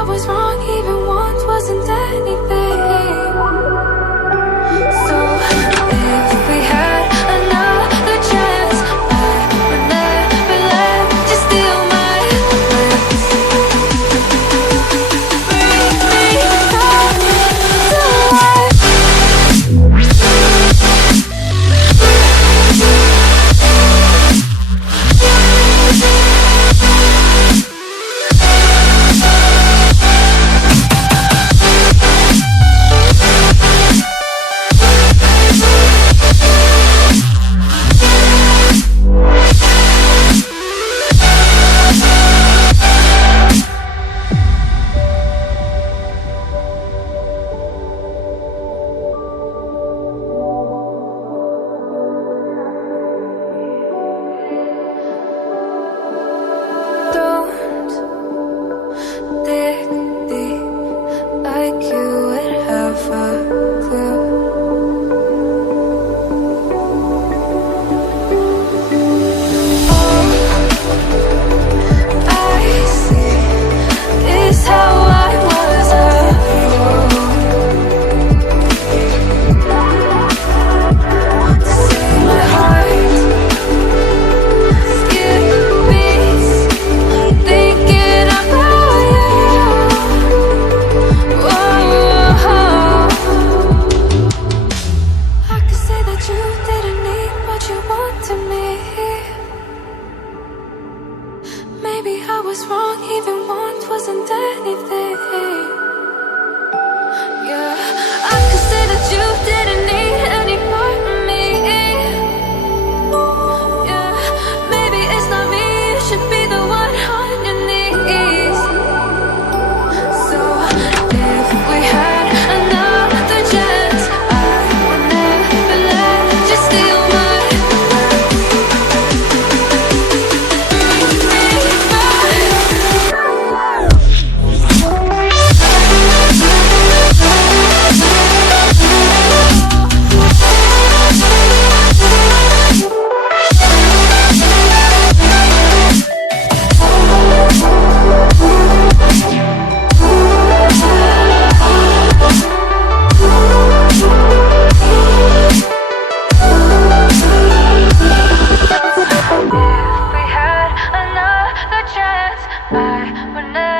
I was wrong, even once wasn't anything. So if we had another chance, I would never let you steal my lips. Bring me back to life. Don't dig deep like you would have a clue. All I see is how I was a fool to see my heart skip beats thinking about you. Whoa. I could say that you didn't need what you wanted me. Maybe I was wrong, even once wasn't anything. Yeah, I could say that you didn't need any part of me. Yeah, maybe it's not me, you should be the one on your knees. So if we had another chance, I would never let you steal my life. Bring me back. If we had another chance, I would never